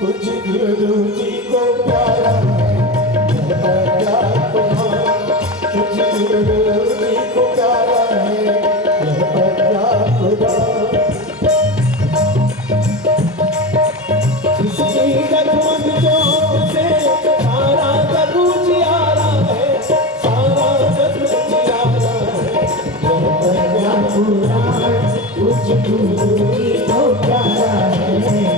कुछ गुरु जी को प्यारा है प्यार तुम्हारा, कुछ गुरु जी को प्यारा है प्यार तुम्हारा। इसकी जगमग जोत से सारा जग उजियारा है, सारा जग उजियारा है प्यार तुम्हारा, कुछ गुरु जी को प्यारा है।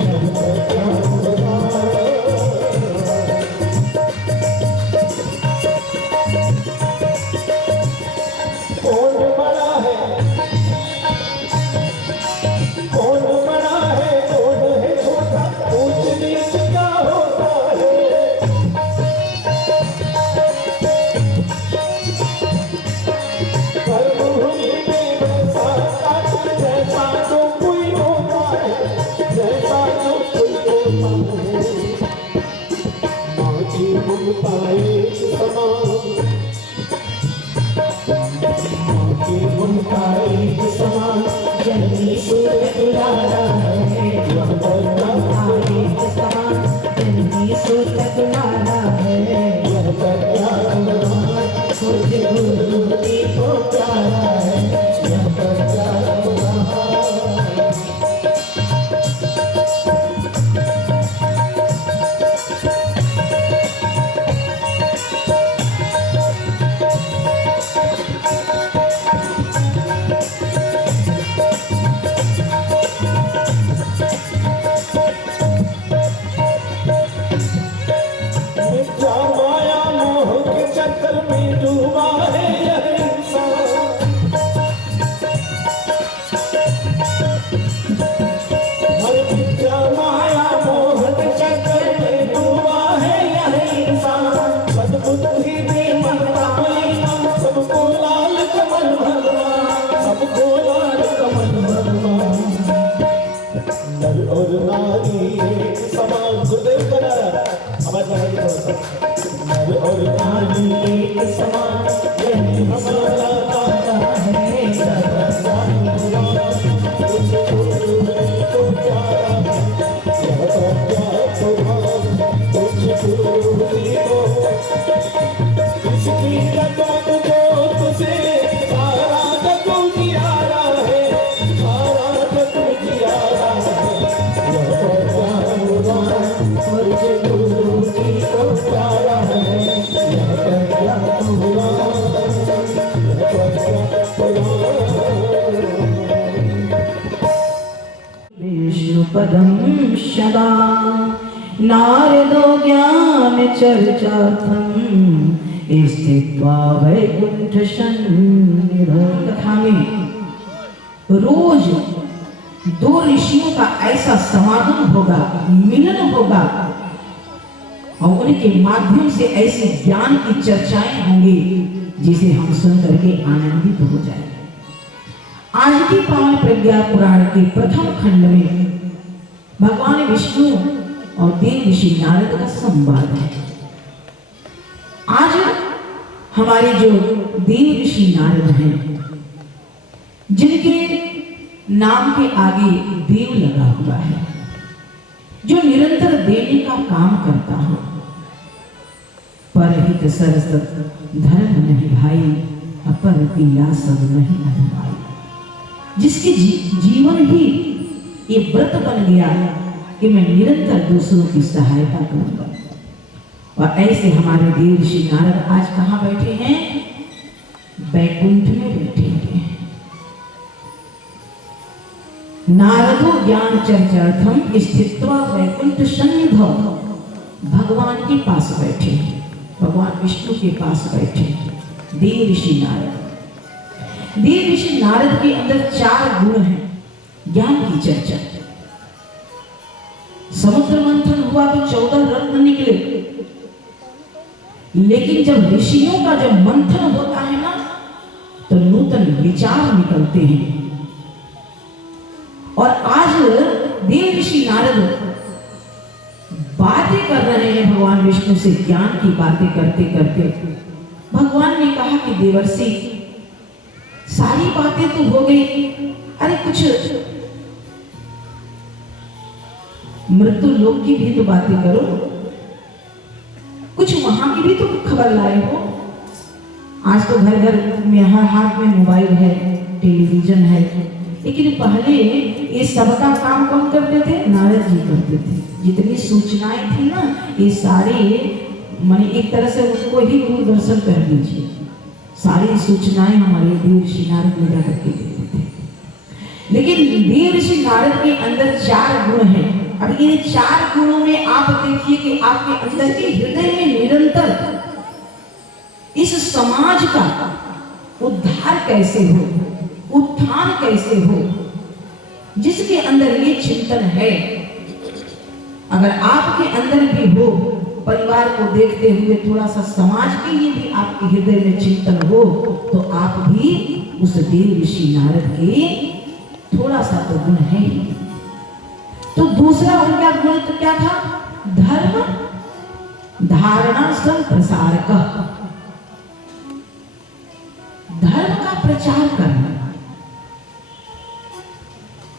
पदम सदा नारदो ज्ञान चर्चार्थम स्थित्वा वैकुंठ सन्निधौ। कथा में रोज दो ऋषियों का ऐसा समागम होगा, मिलन होगा और उनके माध्यम से ऐसे ज्ञान की चर्चाएं होंगी जिसे हम सुन करके आनंदित हो जाए। आज की पावन प्रज्ञा पुराण के प्रथम खंड में भगवान विष्णु और देव ऋषि नारद का संवाद है। आज हमारे जो देव ऋषि नारद हैं, जिनके नाम के आगे देव लगा हुआ है, जो निरंतर देने का काम करता हो, परहित सरस धर्म नहीं भाई, अपर पीला सब नहीं अधमाई, जिसके जीवन ही ये व्रत बन गया कि मैं निरंतर दूसरों की सहायता करूंगा। और ऐसे हमारे देव ऋषि नारद आज कहाँ बैठे हैं? वैकुंठ में बैठे हैं। नारदो ज्ञान चर्चार्थम स्थित्वा वैकुंठ सन्निधौ, भगवान के पास बैठे हैं, भगवान विष्णु के पास बैठे हैं देव ऋषि नारद। देव ऋषि नारद के अंदर 4 गुण हैं ज्ञान की चर्चा। समुद्र मंथन हुआ तो 14 रत्न निकले, लेकिन जब ऋषियों का जब मंथन होता है ना, तो नूतन विचार निकलते हैं। और आज देव ऋषि नारद बातें कर रहे हैं भगवान विष्णु से, ज्ञान की बातें करते करते भगवान ने कहा कि देवर्षि सारी बातें तो हो गई, अरे कुछ मृत्यु लोक की भी तो बातें करो, कुछ वहां की भी तो खबर लाए हो। आज तो घर घर में हर हाथ में मोबाइल है, टेलीविजन है, लेकिन पहले ये सबका काम कौन करते थे? नारद जी करते थे। जितनी सूचनाएं थी ना, ये सारे माने एक तरह से उसको ही दूरदर्शन कर दीजिए, सारी सूचनाएं हमारे देव ऋषि नारद ले जाकर के देते थे। लेकिन देव ऋषि नारद के अंदर 4 गुण हैं। अब इन 4 गुणों में आप देखिए कि आपके अंदर के हृदय में निरंतर इस समाज का उद्धार कैसे हो, उत्थान कैसे हो, जिसके अंदर ये चिंतन है, अगर आपके अंदर भी हो, परिवार को देखते हुए थोड़ा सा समाज के लिए भी आपके हृदय में चिंतन हो, तो आप भी उस देव ऋषि नारद के थोड़ा सा तो गुण है ही। तो दूसरा उनका गुण तो क्या था? धर्म धारणा संप्रसारक, धर्म का प्रचार करना।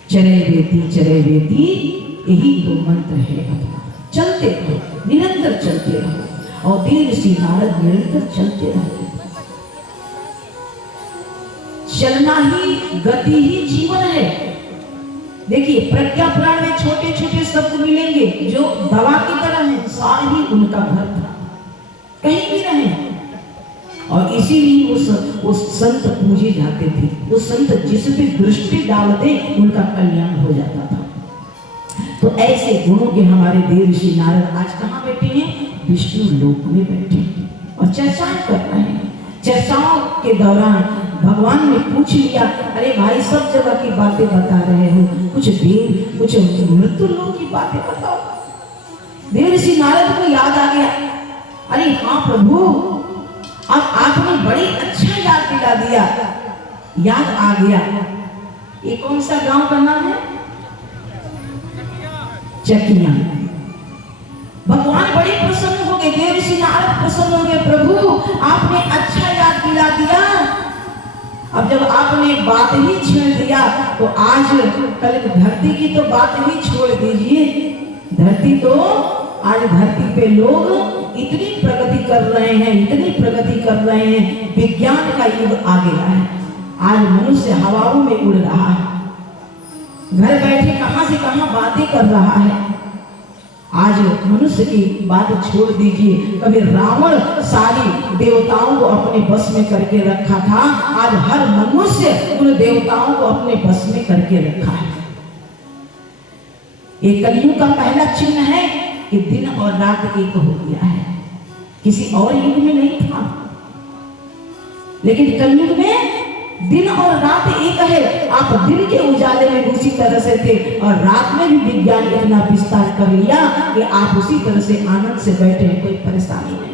चरे वेती यही तो मंत्र है अपना। चलते रहो, निरंतर चलते रहो, और देव ऋषि नारद निरंतर चलते रहो। चलना ही, गति ही जीवन है। देखिए प्रज्ञा पुराण में छोटे छोटे शब्द मिलेंगे जो दवा की तरह है। सार ही उनका घर था, कहीं भी रहे, और इसीलिए उस संत पूजे जाते थे। वो संत जिस पे दृष्टि डालते उनका कल्याण हो जाता था। तो ऐसे गुणों के हमारे देव ऋषि नारद आज कहाँ बैठे हैं? विष्णु लोक में बैठे हैं और चर्चाएं कर रहे हैं। चर्चाओं के दौरान भगवान ने पूछ लिया, अरे भाई सब जगह की बातें बता रहे हो, कुछ देव कुछ मृत्यु लोक की बातें बताओ। देव ऋषि नारद को याद आ गया, अरे हाँ प्रभु, अब आपने बड़ी अच्छा याद दिला दिया। याद आ गया, ये कौन सा गांव का नाम है? चकिया। भगवान बड़े प्रसन्न हो गए, देव ऋषि नारद प्रसन्न हो गए, प्रभु आपने अच्छा याद दिला दिया। अब जब आपने बात ही छेड़ दिया तो आज कल धरती की तो बात ही छोड़ दीजिए। धरती तो आज धरती पे लोग इतनी प्रगति कर रहे हैं, इतनी प्रगति कर रहे हैं, विज्ञान का युग आ गया है। आज मनुष्य हवाओं में उड़ रहा है, घर बैठे कहां से कहां बातें कर रहा है। आज मनुष्य की बात छोड़ दीजिए, कभी रावण सारी देवताओं को अपने बस में करके रखा था, आज हर मनुष्य उन देवताओं को अपने बस में करके रखा है। ये कलयुग का पहला चिन्ह है कि दिन और रात एक हो गया है। किसी और युग में नहीं था, लेकिन कलयुग में दिन और रात एक है। आप दिन के उजाले में उसी तरह से थे और रात में भी विज्ञान इतना विस्तार कर लिया कि आप उसी तरह से आनंद से बैठे हैं, कोई परेशानी नहीं।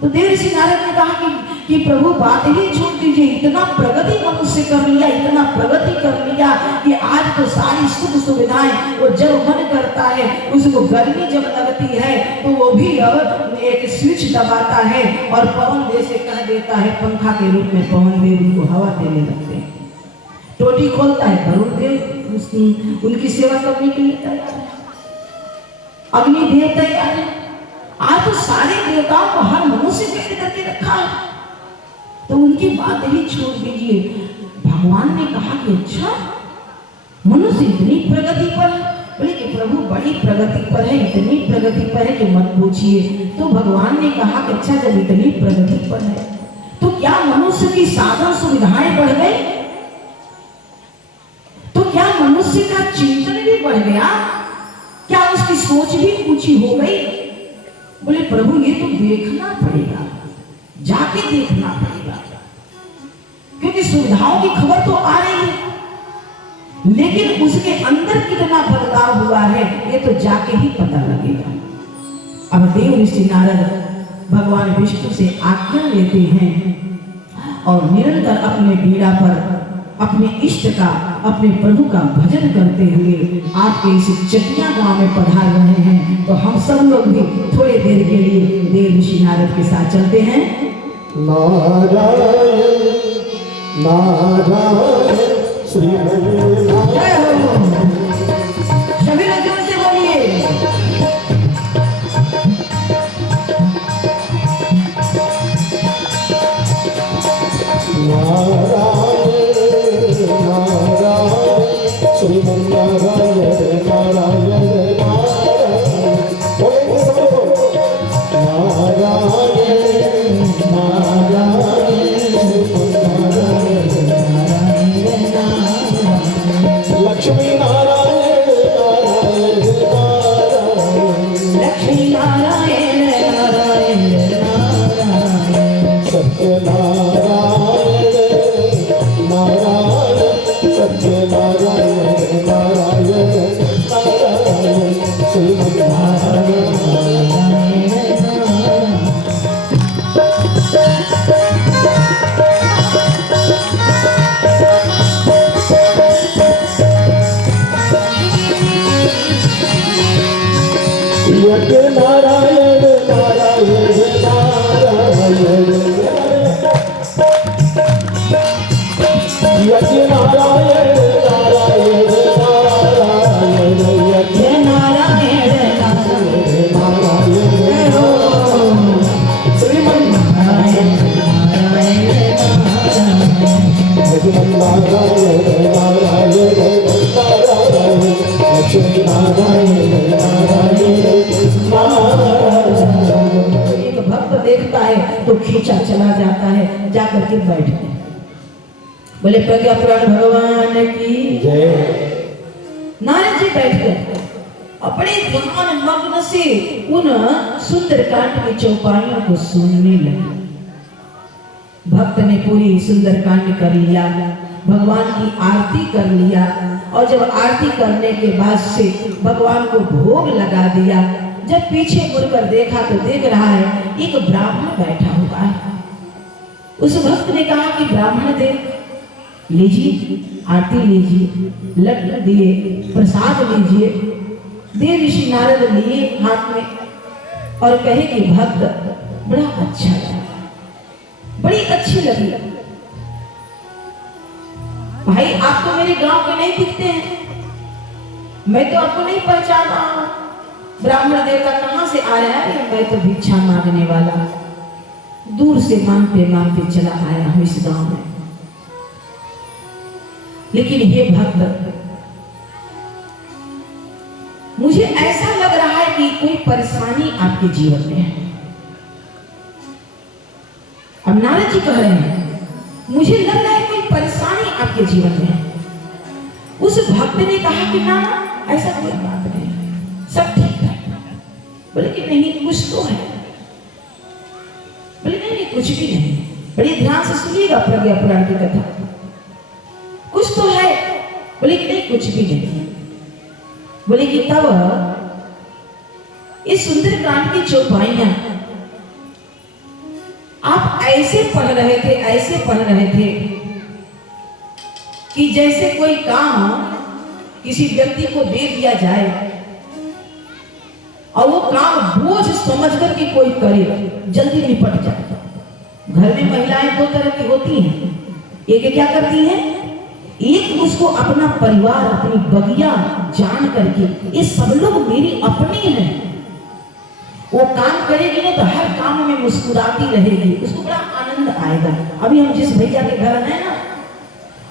तो देव ऋषि नारद ने कहा कि प्रभु बात ही छोड़ दीजिए, इतना प्रगति मनुष्य कर लिया, इतना प्रगति कर लिया कि आज तो सारी सुख सुविधाएं वो जब मन करता है, उसको गर्मी जब लगती है तो वो भी अब एक स्विच दबाता है और पवन जैसे कह देता है, पंखा के रूप में पवन देव उनको हवा देने लगते हैं। टोटी खोलता है, वरुण देव उनकी सेवा करने के लिए तैयार है, अग्नि देव तैयार है। आज तो सारे देवताओं को हर मनुष्य कैद करके रखा है, तो उनकी बात ही छोड़ दीजिए। भगवान ने कहा कि अच्छा मनुष्य इतनी प्रगति पर है, बोले कि प्रभु बड़ी प्रगति पर है, इतनी प्रगति पर है कि मत पूछिए। तो भगवान ने कहा कि अच्छा जब इतनी प्रगति पर है तो क्या मनुष्य की साधन सुविधाएं बढ़ गई? तो क्या मनुष्य का चिंतन भी बढ़ गया? क्या उसकी सोच भी ऊंची हो गई? बोले प्रभु ये तो देखना पड़ेगा, जाके देखना पड़ेगा, क्योंकि सुविधाओं की खबर तो आ रही है, लेकिन उसके अंदर कितना बदलाव हुआ है ये तो जाके ही पता लगेगा। अब देव ऋषि नारद भगवान विष्णु से आज्ञा लेते हैं और निरंतर अपने बीड़ा पर अपने इष्ट का, अपने प्रभु का भजन करते हुए आपके इस चकिया गांव में पधार रहे हैं। तो हम सब लोग भी थोड़ी देर के लिए देव ऋषि नारद के साथ चलते हैं। नारायण नारायण श्री सभी लोग जोर से बोलो। यज्ञ नारायण नारायण नारायण यज्ञ नारायण नारायण नारायण यज्ञ नारायण नारायण श्रीमन नारायण यज्ञ नारायण नारायण नारायण यज्ञ नारायण एक भक्त देखता है तो खींचा चला जाता है, जाकर के बैठ गए। बोले प्रज्ञा पुराण भगवान की जय। नारद जी बैठ गए, अपने ध्यान मग्न से उन सुंदरकांड की चौपाइयों को सुनने लगे। भक्त ने पूरी सुंदरकांड कर लिया, भगवान की आरती कर लिया, और जब आरती करने के बाद से भगवान को भोग लगा दिया, जब पीछे मुड़कर देखा तो देख रहा है एक ब्राह्मण बैठा हुआ है। उस भक्त ने कहा कि ब्राह्मण देव, लीजिए आरती लीजिए, लड्डू दिए, प्रसाद लीजिए। देव ऋषि नारद लिए हाथ में और कहे कि भक्त बड़ा अच्छा लगा, बड़ी अच्छी लगी। भाई आप तो मेरे गांव के नहीं दिखते हैं, मैं तो आपको नहीं पहचाना। ब्राह्मण देवता कहां से आ रहा है? मैं तो भिक्षा मांगने वाला, दूर से मांगते मांगते चला आया हूं इस गांव में। लेकिन हे भक्त, मुझे ऐसा लग रहा है कि कोई परेशानी आपके जीवन में है। अब नारद जी कह रहे हैं मुझे लग रहा है कोई परेशानी आपके जीवन में है। उस भक्त ने कहा कि ना, ऐसा कोई बात नहीं, सब ठीक है। बोले कि नहीं, कुछ तो है। बोले नहीं नहीं, कुछ भी नहीं। बड़ी ध्यान से सुनिएगा प्रज्ञा पुराण की कथा, कुछ तो है। बोले कि नहीं, कुछ भी नहीं। बोले कि तब इस सुंदरकांड की चौपाइयां आप ऐसे पढ़ रहे थे, ऐसे पढ़ रहे थे कि जैसे कोई काम किसी व्यक्ति को दे दिया जाए और वो काम बोझ समझकर कि कोई करे, जल्दी निपट जाए। घर में महिलाएं दो तरह की होती हैं, एक क्या करती हैं, एक उसको अपना परिवार, अपनी बगिया जान करके ये सब लोग मेरी अपनी हैं, वो काम करेगी ना तो हर काम में मुस्कुराती रहेगी, उसको बड़ा आनंद आएगा। अभी हम जिस भैया के घर हैं ना,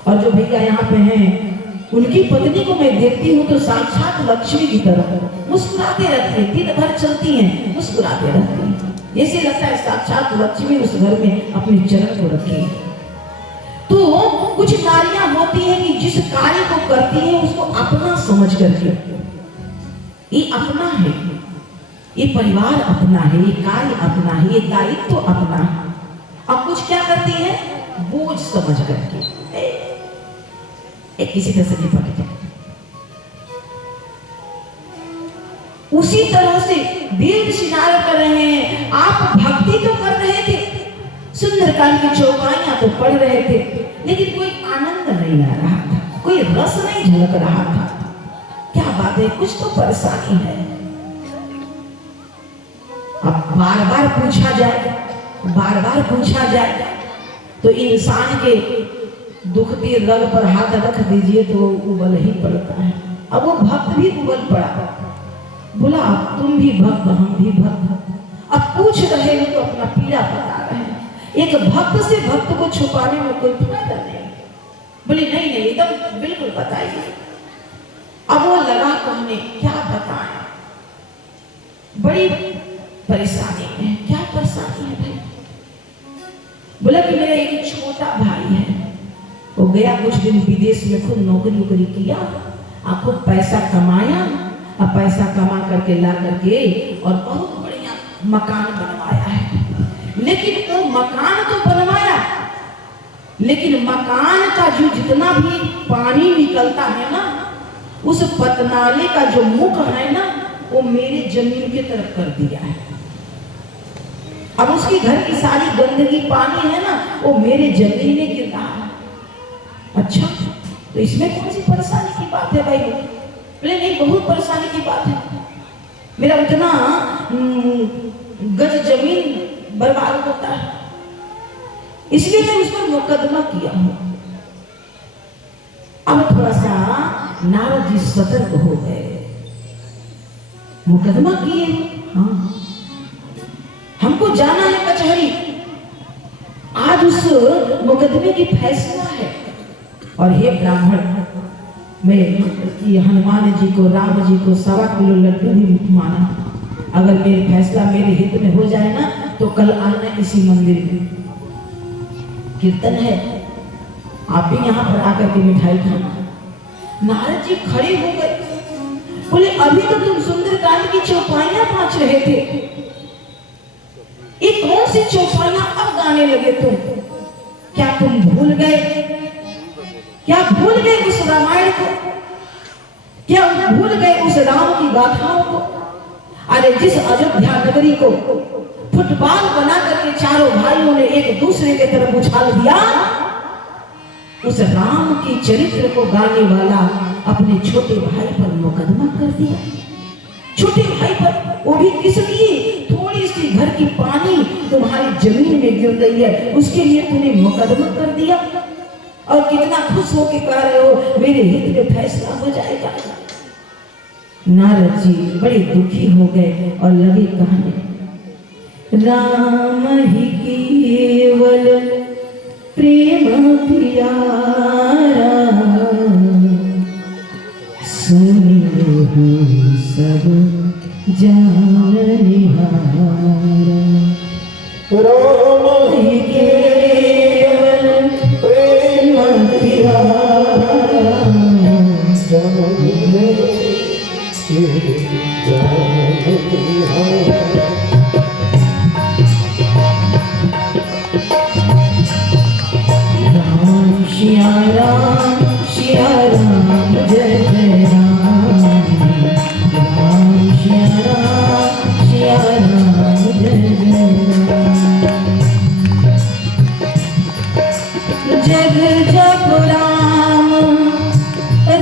और जो भैया यहाँ पे हैं, उनकी पत्नी को मैं देखती हूँ तो साक्षात लक्ष्मी की तरह मुस्कुराते रहते हैं, दिन भर चलती हैं, मुस्कुराते रहते हैं, जैसे लगता है साक्षात लक्ष्मी उस घर में अपने चरण को रखी है। तो कुछ नारियां होती हैं कि जिस कार्य को करती है उसको अपना समझ करके, ये अपना है, ये परिवार अपना है, ये कार्य अपना है, ये दायित्व अपना है। अब कुछ क्या करती है, बोझ समझ करके किसी तरह से निपट जाए। उसी तरह से देव ऋषि नारद कर रहे हैं, आप भक्ति तो कर रहे थे, सुंदरकांड की चौपाइयां तो पढ़ रहे थे, लेकिन कोई आनंद नहीं आ रहा था, कोई रस नहीं झलक रहा था। क्या बात है, कुछ तो परेशानी है। अब बार बार पूछा जाए, बार बार पूछा जाए तो इंसान के दुखती रग पर हाथ रख दीजिए तो उबल ही पड़ता है। अब वो भक्त भी उबल पड़ा, बोला अब तुम भी भक्त, हम भी भक्त, अब पूछ रहे हो तो अपना पीड़ा बता रहे हैं। एक भक्त से भक्त को छुपाने में कोई फायदा नहीं। बोले नहीं नहीं, एकदम बिल्कुल बताइए। अब वो लगा कहने, क्या बताएं, बड़ी परेशानी है। क्या परेशानी है भाई? बोला कि मेरा एक छोटा भाई है, वो गया कुछ दिन विदेश में, खूब नौकरी वोकरी किया, खूब पैसा कमाया, अब पैसा कमा करके ला करके और बहुत बढ़िया मकान बनवाया है। लेकिन वो मकान तो बनवाया, लेकिन मकान का जो जितना भी पानी निकलता है ना, उस पतनाले का जो मुख है ना, वो मेरे जमीन की तरफ कर दिया है। अब उसकी घर की सारी गंदगी पानी है ना, वो मेरे जमीन में गिर रहा है। अच्छा, तो इसमें कौन सी परेशानी की बात है भाई? बोले नहीं, बहुत परेशानी की बात है। मेरा उतना गज जमीन बर्बाद होता है, इसलिए मैं उस पर मुकदमा किया हूं। अब थोड़ा सा नारद जी सतर्क हो गए, मुकदमा किए। हाँ, हमको जाना है कचहरी, आज उस मुकदमे की फैसला है। और हे ब्राह्मण, मैं हनुमान जी को, राम जी को 1.25 किलो लड्डू भी माना। अगर मेरे फैसला मेरे हित में हो जाए ना, तो कल आना इसी मंदिर में, कीर्तन है, आप भी यहाँ पर आकर के मिठाई खाना। नारद जी खड़े हो गए, बोले अभी तो तुम सुंदरकांड की चौपाइयां पांच रहे थे, ये कौन सी चौपाइयां अब गाने लगे तुम? क्या तुम भूल गए? क्या भूल गए उस रामायण को? क्या भूल गए उस राम की गाथाओं को? अरे जिस अयोध्या नगरी को फुटबॉल बना करके चारों भाइयों ने एक दूसरे की तरफ उछाल दिया, उस राम के चरित्र को गाने वाला अपने छोटे भाई पर मुकदमा कर दिया। छोटे भाई पर, वो भी किस लिए? थोड़ी सी घर की पानी तुम्हारी जमीन में गिर रही है, उसके लिए तूने मुकदमा कर दिया। और कितना खुश हो के कह रहे हो मेरे हित में फैसला हो जाएगा। नारद जी बड़े दुखी हो गए और लगे कहने, राम ही केवल प्रेम प्यारा, सुनिए सब जान निहारा। राम ही केवल प्रेम प्यारा, जाने राम श्या राम जय जय राम, राम श्या राम जय जय राम। जग जप राम,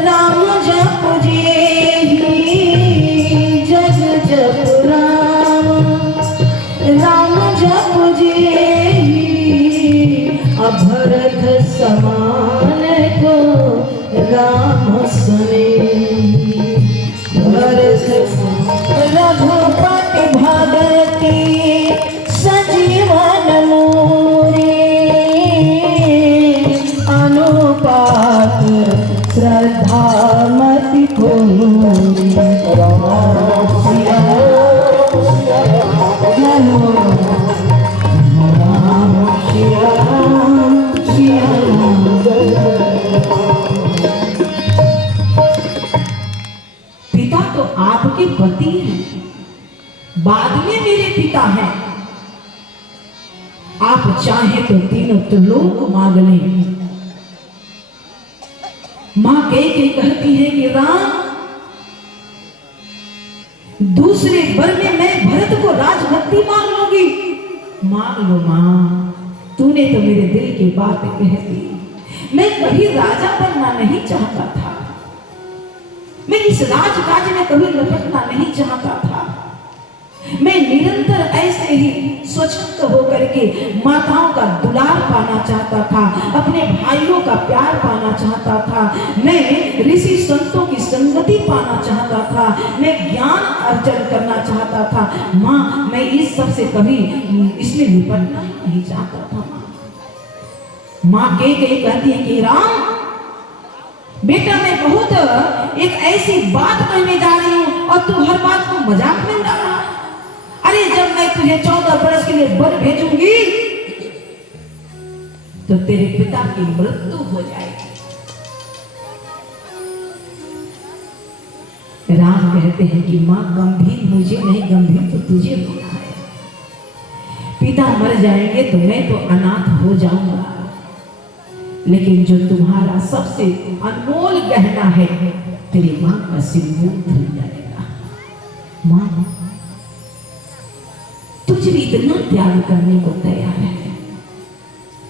राम जप जेहि, जग जप राम, राम जप जेहि, अभरत समान को राम सनेहि। भरत रघुपति भगति सजीवन मोरे, अनुपात श्रद्धा मति कोरी। राम सिया पिता तो आपके पति हैं, बाद में मेरे पिता हैं। आप चाहे तो तीनों त्रिलोक मांग लें। मां कई कहती है कि राम, दूसरे वर में मैं भरत को राजभक्ति मांग लूंगी। मांग लो मां, तूने तो मेरे दिल की बात कह दी। मैं कभी राजा बनना नहीं चाहता था, मैं इस राजकाज में कभी लपटना नहीं चाहता था। मैं निरंतर ऐसे ही स्वच्छंद होकर के माताओं का दुलार पाना चाहता था, अपने भाइयों का प्यार पाना चाहता था, मैं ऋषि संतों की संगति पाना चाहता था, मैं ज्ञान अर्जन करना चाहता था। माँ, मैं इस सब से कभी इसमें निपटना नहीं चाहता था। माँ कई कहती है कि राम बेटा, मैं बहुत एक ऐसी बात कहने जा रही हूँ और तू हर बात को मजाक में डाल रहा है। अरे जब मैं तुझे 14 बरस के लिए वन भेजूंगी तो तेरे पिता की मृत्यु हो जाएगी। राम कहते हैं कि मां, गंभीर मुझे नहीं, गंभीर तो तुझे होना है। पिता मर जाएंगे तो मैं तो अनाथ हो जाऊंगा, लेकिन जो तुम्हारा सबसे अनमोल गहना है, तेरी मां का सिंदूर धुल जाएगा। मां तुझे भी इतना त्याग करने को तैयार है,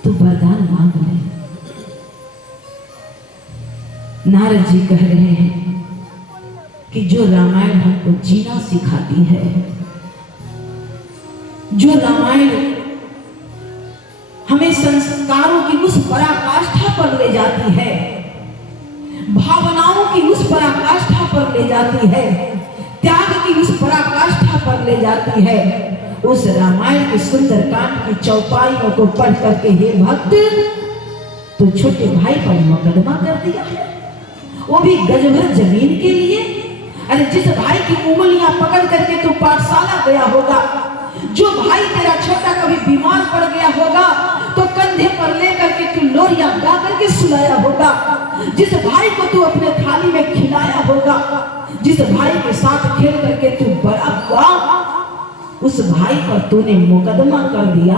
तो वरदान मांग ले। नारद जी कह रहे हैं कि जो रामायण हमको जीना सिखाती है, जो रामायण हमें संस्कारों की उस पराकाष्ठा पर ले जाती है, भावनाओं की उस पराकाष्ठा पर ले जाती है, त्याग की उस पराकाष्ठा पर ले जाती है, उस रामायण के सुंदर कांड की चौपाइयों को पढ़ करके हे भक्त तो छोटे भाई पर मुकदमा कर दिया है, वो भी गज भर जमीन के लिए। अरे जिस भाई की उंगलियां पकड़ करके तू पाठशाला गया होगा, जो भाई तेरा छोटा कभी बीमार पड़ गया होगा तो कंधे पर लेकर के तू लोरिया गा करके सुलाया होगा, जिस भाई को तू अपने थाली में खिलाया होगा, जिस भाई के साथ खेल करके तू बड़ा हुआ, उस भाई पर तूने मुकदमा कर दिया।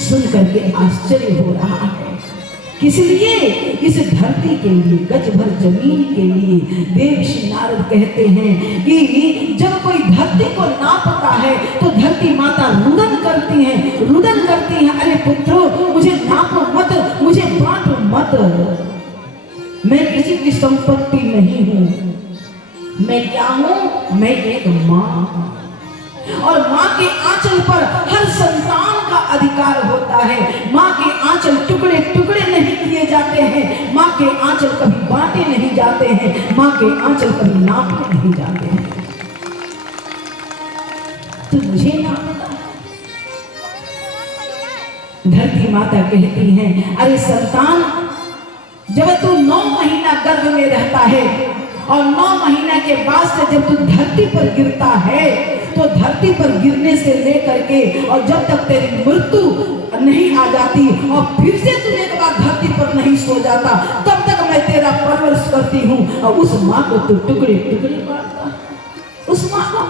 सुन करके आश्चर्य हो रहा है, किस लिए? इस धरती के लिए, गज भर जमीन के लिए। देव श्री नारद कहते हैं कि जब कोई धरती को नापता है तो धरती माता रुदन करती है, रुदन करती है, अरे पुत्रो मुझे नापो मत, मुझे बांटो मत, मैं किसी की संपत्ति नहीं हूं। मैं क्या हूं? मैं एक मां, और मां के आंचल पर हर संतान का अधिकार होता है। मां के आंचल टुकड़े टुकड़े नहीं किए जाते हैं, मां के आंचल कभी बांटे नहीं जाते हैं, मां के आंचल कभी नापे नहीं जाते हैं। तो मुझे ना पता। धरती माता कहती है, अरे संतान जब तू 9 महीना गर्भ में रहता है और 9 महीना के बाद से जब तू धरती पर गिरता है, तो धरती पर गिरने से लेकर के और जब तक तेरी मृत्यु नहीं आ जाती और फिर से तू एक बार धरती पर नहीं सो जाता, तब तक मैं तेरा परवरिश करती हूँ। और उस माँ को तू टुकड़े टुकड़े बांटता, उस माँ को।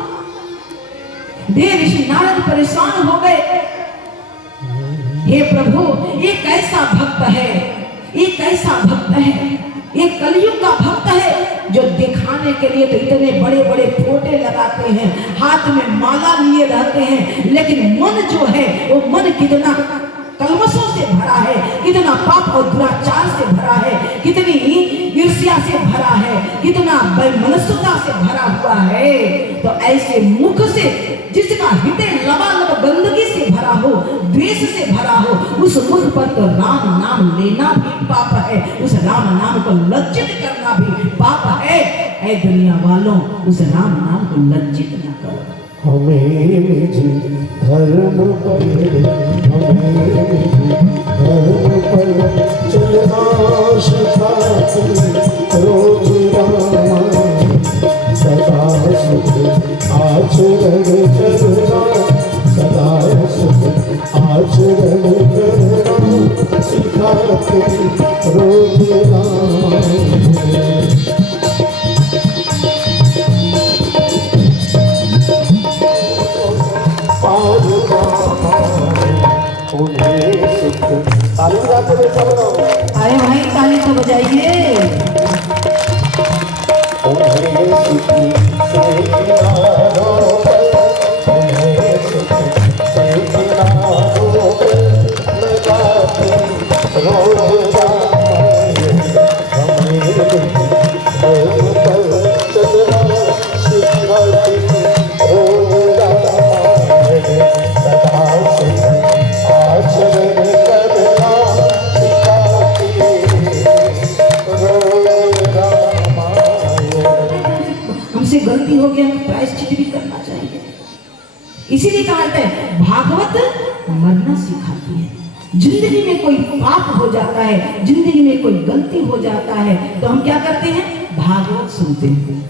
देव ऋषि नारद परेशान हो गए, हे प्रभु ये कैसा भक्त है, ये कैसा भक्त है, ये कलयुग का भक्त है जो दिखाने के लिए तो इतने बड़े बड़े फोटे लगाते हैं, हाथ में माला लिए रहते हैं, लेकिन मन जो है वो मन कितना कलमशों से भरा है, कितना पाप और दुराचार से भरा है, कितनी ईर्ष्या से भरा है, कितना वैमनस्यता से भरा हुआ है। तो ऐसे मुख से जिसका हृदय लबालब गंदगी से भरा हो, द्वेष से भरा हो, उस मुख पर तो राम नाम लेना भी पाप है, उस राम नाम को लज्जित करना भी पाप है। ऐ दुनिया वालों, उस राम नाम को लज्जित न करो। हमें निजी धर्म पर, हमें धर्म पर चलना सिखाती रोज रामा, सदा सुख आचरण करना, सदा सुख आचरण करना सिखाती रोज रामा। अरे भाई ताली तो बजाइए। हमसे गलती हो गया तो प्रायश्चित भी करना चाहिए। इसीलिए कहा जाता है भागवत मरना सिखाती है। जिंदगी में कोई पाप हो जाता है, जिंदगी में कोई गलती हो जाता है, तो हम क्या करते हैं? भागवत सुनते हैं।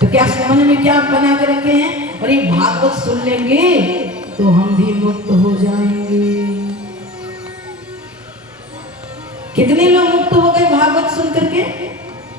तो क्या मन में क्या बना के रखे हैं? और ये भागवत सुन लेंगे तो हम भी मुक्त हो जाएंगे। कितने लोग मुक्त हो गए भागवत सुन करके?